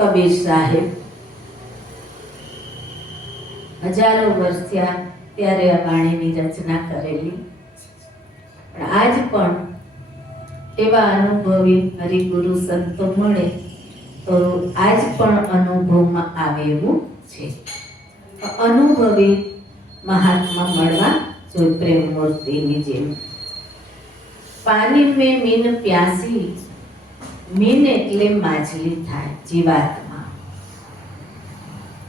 કબીર સાહેબ. હજારો વર્ષ થયા ત્યારે આ વાણીની રચના કરેલી. પણ આજ પણ એવા અનુભવી હરિગુરુ સંતો મળે તો આજ પણ અનુભવમાં આવે એવું છે. અનુભવી મહાત્મા મળવા જોઈ પ્રેમ મૂર્તિની જેમ. પાણી મેં મીન પ્યાસી મીન એટલે માછલી થાય જીવાતમાં.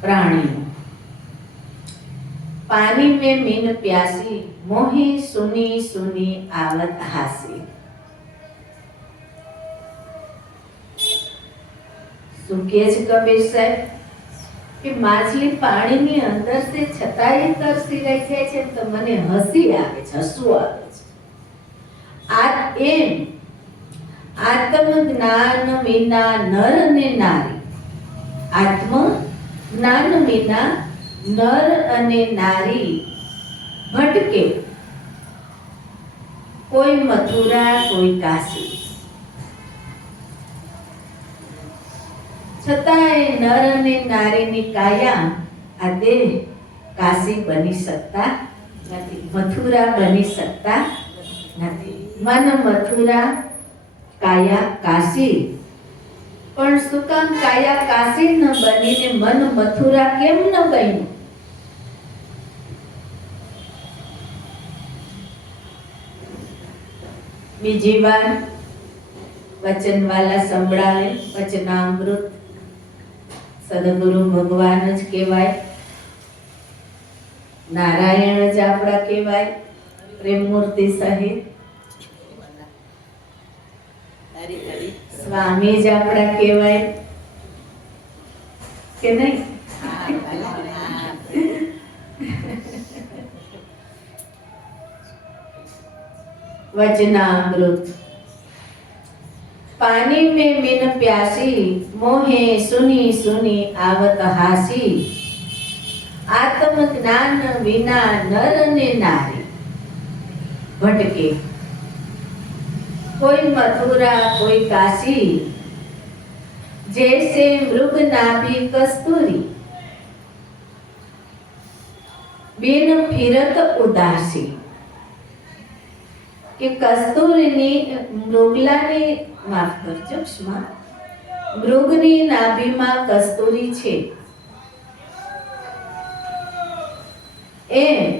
પ્રાણીઓ. પાણી મેં મીન પ્યાસી મોહી સુની સુની આવત હાસી. શું છે કબીર સાહેબ? કે માછલી પાણીની અંદર છે, છતાંય તરસી રહી જાય છે તો મને હસી આવે છે, હસવું આવે છે. આ એમ આત્મ જ્ઞાન વિના નર અને નારી. આત્મ જ્ઞાન વિના નર અને નારી. ભટકે. કોઈ મથુરા, કોઈ કાશી. છતાંય નર અને નારીની કાયા આ દેહ કાશી બની શકતા નથી, મથુરા બની શકતા નથી. મન મથુરા કાયા કાશી. પણ શું કાયા કાશી ન બનીને મન મથુરા કેમ ન બન્યું? બીજી વાર વચનવાલા સંભળાવે, વચનામૃત. સદગુરુ ભગવાન જ કહેવાય. નારાયણ જ આપણા કહેવાય. પ્રેમમૂર્તિ સહિત સ્વામી જ આપણા કહેવાય. કે નહીં? વચનામૃત. પાણી મેં મિન પ્યાસી મોહે સુની સુની આવત હાસી. આત્મ જ્ઞાન વિના નર ને નારી. ભટકે કોઈ મથુરા, કોઈ કાશી. જૈસે મૃગ નાભી કસ્તુરી. બિન ફિરત ઉદાસી. કે કસ્તુરીની, મૃગલાની, માફ કરજો, ક્ષમા. મૃગની નાભીમાં કસ્તુરી છે. એ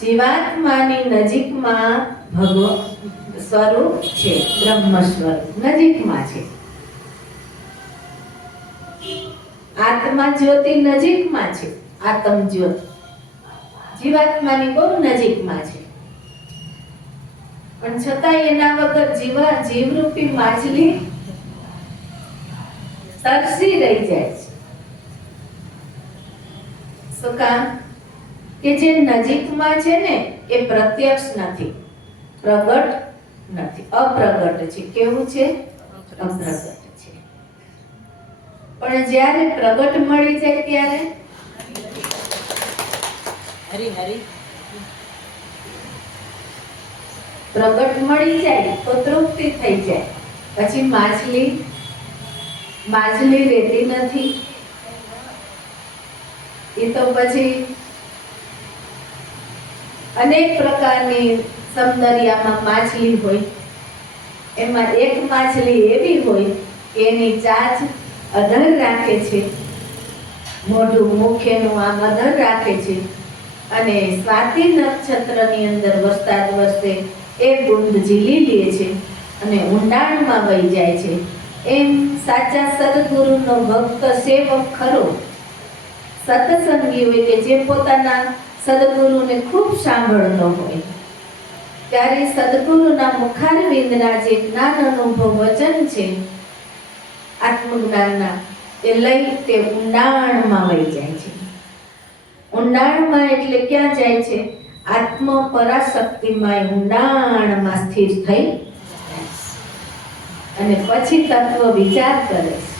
જીવાત્માની નજીકમાં ભગવ સ્વરૂપ છે બ્રહ્મ સ્વરૂપ નજીકમાં છે. આત્મા જ્યોતિ નજીકમાં છે, આત્મ જ્યોતિ. જીવાત્માની બહુ નજીકમાં છે. પણ છતાં એના વગર જીવા, જીવરૂપી માછલી તરસી રહી જાય છે. શું કામ? કે જે નજીકમાં છે ને, એ પ્રત્યક્ષ નથી. પ્રગટ નથી. અપ્રગટ છે. કેવું છે? અપ્રગટ છે. પણ જ્યારે પ્રગટ મળી જાય ત્યારે? હરી હરી. પ્રગટ મળી જાય તો તૃપ્તિ થઈ જાય. પછી માછલી? માછલી રહેતી નથી. એ તો પછી અનેક પ્રકારની સમદરિયામાં માછલી હોય, એમાં એક માછલી એવી હોય, એની ચાચ અધર રાખે છે. મોઢું મુખ્યનું આમ અધર રાખે છે. અને સ્વાતિ નક્ષત્રની અંદર વરસાદ વરસે એ બુંદ ઝીલી લે છે અને ઊંડાણમાં વહી જાય છે. એમ સાચા સદગુરુનો ભક્ત સેવક ખરો. સત્સંગી હોય કે જે પોતાના સદગુરુને ખૂબ સાંભળતો હોય ત્યારે સદગુરુના મુખારવિંદના જે જ્ઞાન અનુભવ વચન છે, આત્મજ્ઞાનના, એ લઈ તે ઊંડાણમાં વહી જાય છે. ઊંડાણમાં એટલે ક્યાં જાય છે? આત્મ પરાશક્તિમાં ઊંડાણમાં સ્થિર થઈ અને પછી તત્વ વિચાર કરે છે.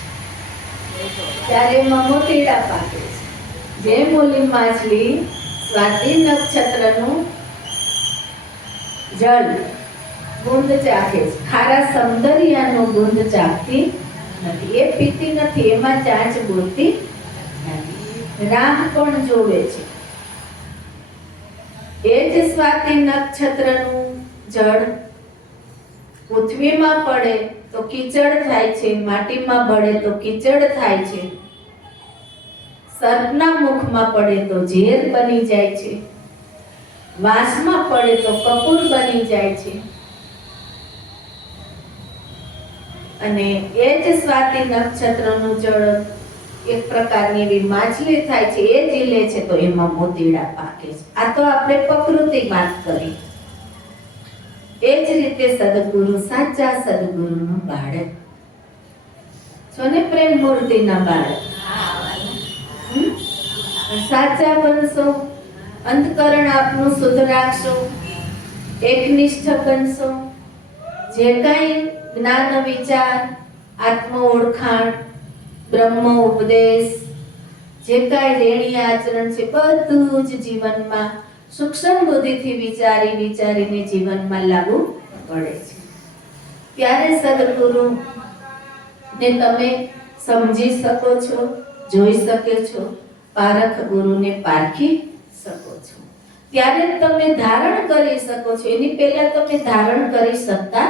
ત્યારે એમાં મોતીડા પાકે છે. જે ઓલી માછલી સ્વાતિ નક્ષત્રનું જળ ગુંદ ચાખે છે. ખારા સૌંદર્યનો ગુંદ ચાખતી નથી. એ પીતી નથી, એમાં ચાંચ બોલતી નથી. રાહ પણ જોવે છે? એ જ સ્વાતિ નક્ષત્રનું જળ પૃથ્વીમાં પડે તો કીચડ થાય છે, માટીમાં પડે તો કીચડ થાય છે. સર્પના મુખમાં પડે તો ઝેર બની જાય છે. વાંસમાં પડે તો કપૂર બની જાય છે. અને એ જ સ્વાતિ નક્ષત્રનું જળ એક પ્રકારની એવી માછલી થાય છે, એ જીલે છે તો એમાં મોતીડા પાકે છે. આ તો આપણે પ્રકૃતિ વાત કરી. એ જ રીતે સદગુરુ સાચા સદગુરુનું બાળક. છો ને પ્રેમ મૂર્તિના બાળક? સાચા બનશો? અંતકરણ આપનું શુદ્ધ રાખશો, એકનિષ્ઠ બનશો. જે કાંઈ જ્ઞાન, વિચાર, આત્મ ઓળખાણ, બ્રહ્મ ઉપદેશ, જે કાંઈ રેણી આચરણ છે, બધું જ જીવનમાં સૂક્ષ્મ બુદ્ધિથી વિચારી, વિચારીને જીવનમાં લાગુ પડે છે. ત્યારે સદગુરુ ને તમે સમજી શકો છો, જોઈ શકો છો, પારખ ગુરુને પારખી શકો છો. ત્યારે તમે ધારણ કરી શકો છો. એની પહેલા તમે ધારણ કરી શકતા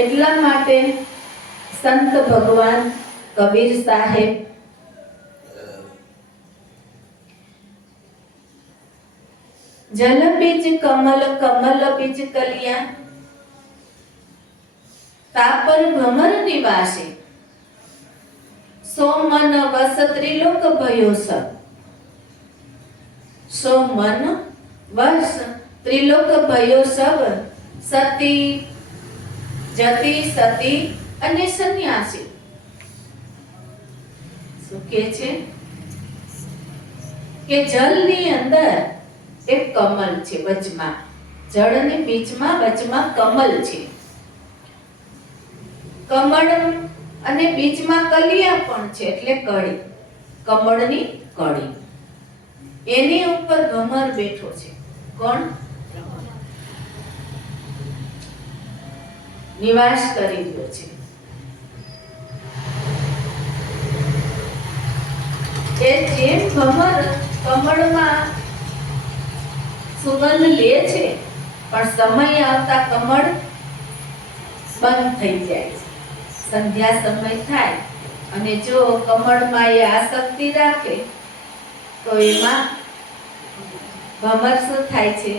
એટલા માટે સંત ભગવાન કબીર સાહેબ, જલ બીજ કમલ કમલ બીજ કલિયા તાપર ભમર નિવાસે. સો મન વસ ત્રિલોક ભયો સો. મન વસ ત્રિલોક ભયો સબ સતી, જતી, સતી અને સંન્યાસી. શું કે છે? કે જલની અંદર એક કમલ છે વચમાં. જળની બીચમાં વચમાં કમલ છે. કમળ અને બીચમાં કલિયા પણ છે, એટલે કળી. કમળની કળી. એની ઉપર ભમર બેઠો છે. કોણ? નિવાસ કરી રહ્યો છે. એ જેમ ભમર કમળમાં સુગંધ લે છે, પણ સમય આવતા કમળ બંધ થઈ જાય છે. સંધ્યા સમય થાય અને જો કમળમાં એ આસક્તિ રાખે, તો એમાં ભમર શું થાય છે.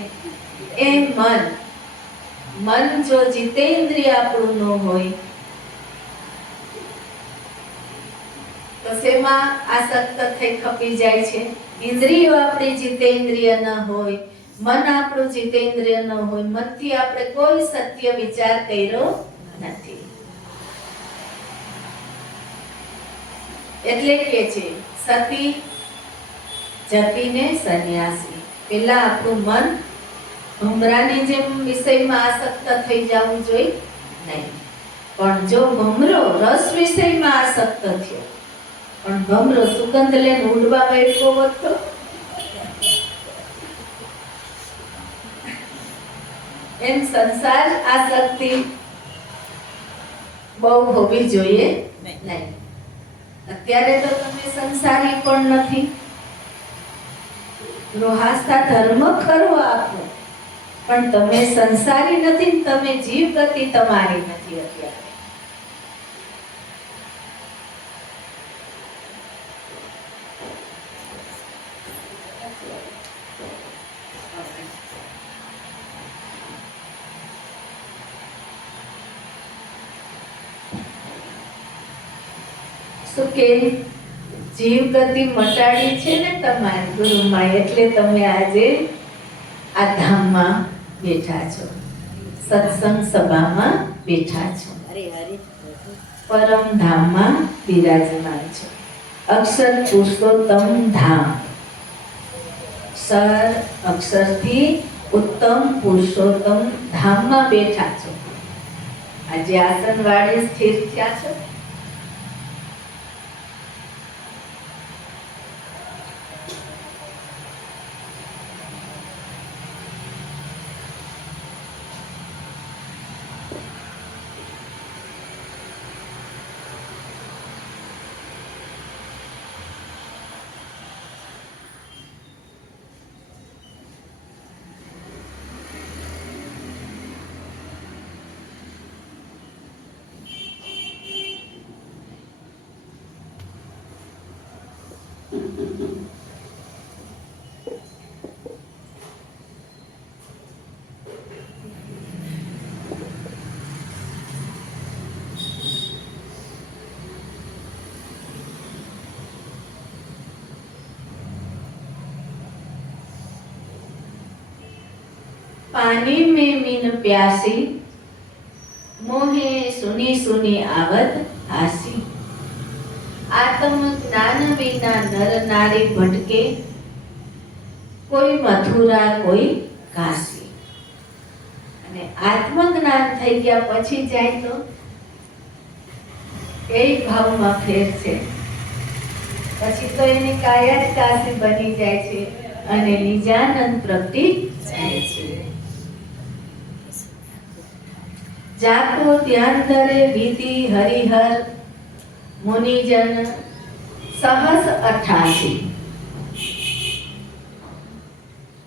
એ મન મન જો જીતેન્દ્રિય આપણું ન હોય, તો શેમાં આસક્ત થઈ ખપી જાય છે? ઇન્દ્રિયો આપણી જીતેન્દ્રિય ન હોય, મન આપણું જીતેન્દ્રિય ન હોય, મનથી આપણે કોઈ સત્ય વિચાર કર્યો નથી. એટલે કે છે સતી જતીને સંન્યાસી. પેલા આપણું મન ભમરાની જેમ વિષયમાં આસક્ત થઈ જવું જોઈએ નહીં. પણ જો ભમરો રસ વિષયમાં આસક્ત થયો પણ ભમરો સુગંધ લઈને ઉડવા બેઠો હોત એમ સંસાર આસક્તિ બહુ હોવી જોઈએ નહીં. અત્યારે તો તમે સંસારી પણ નથી. ગૃહસ્થા ધર્મ ખરો આપો પણ તમે સંસારી નથી તમે જીવ ગતિ તમારી નથી અત્યારે શું કે જીવ ગતિ મટાડી છે ને તમારી ગુરુમાં એટલે તમે આજે આ ધામમાં બેઠા છો. સત્સંગ સભામાં બેઠા છો. પરમ ધામમાં બિરાજમાન છો. અક્ષર પુરુષોત્તમ ધામ. સર અક્ષરથી ઉત્તમ પુરુષોત્તમ ધામમાં બેઠા છો. આજે આસન વાળે સ્થિર થયા છો? पानी में मीन प्यासी मोहे सुनी सुनी आवत हासी જ્ઞાન વિના નર નારી ભટકે, કોઈ મથુરા, કોઈ કાશી. અને આત્મજ્ઞાન થઈ ગયા પછી જાય તો એ ભાવમાં ફેર છે. પછી તો એની કાયા જ કાશી બની જાય છે અને નિજાનંદ પ્રગટી જાય છે. જાકો ધ્યાન ધરે વિધિ હરિહર, મુનિજન સહસ અઠાસી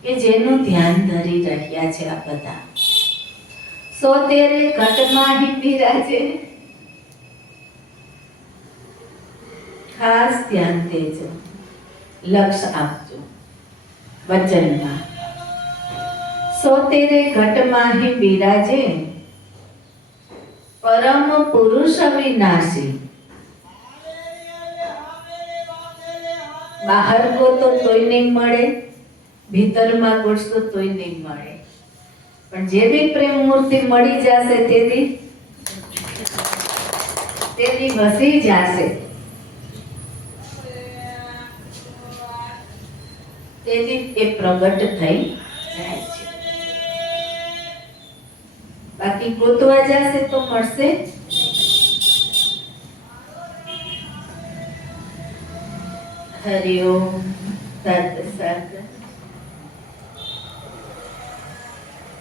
કે જેનું ધ્યાન ધરી રહ્યા છે આ બધા. સો ઘટમાં હિ બિરાજે ખાસ ધ્યાન દેજો. લક્ષ આપજો. વચનમાં. સો તેરે ઘટમાં હિ બિરાજે પરમ પુરુષ વિનાશી બહાર ગોતો તોય નહીં મળે, ભીતરમાં ગોઠશો તોય નહીં મળે. પણ જેવી પ્રેમ મૂર્તિ મળી જશે તેથી તેથી વસી જશે. તેથી એ પ્રગટ થઈ જાય છે. બાકી ગોતવા જશે તો મળશે. હરિ ઓમ સત સત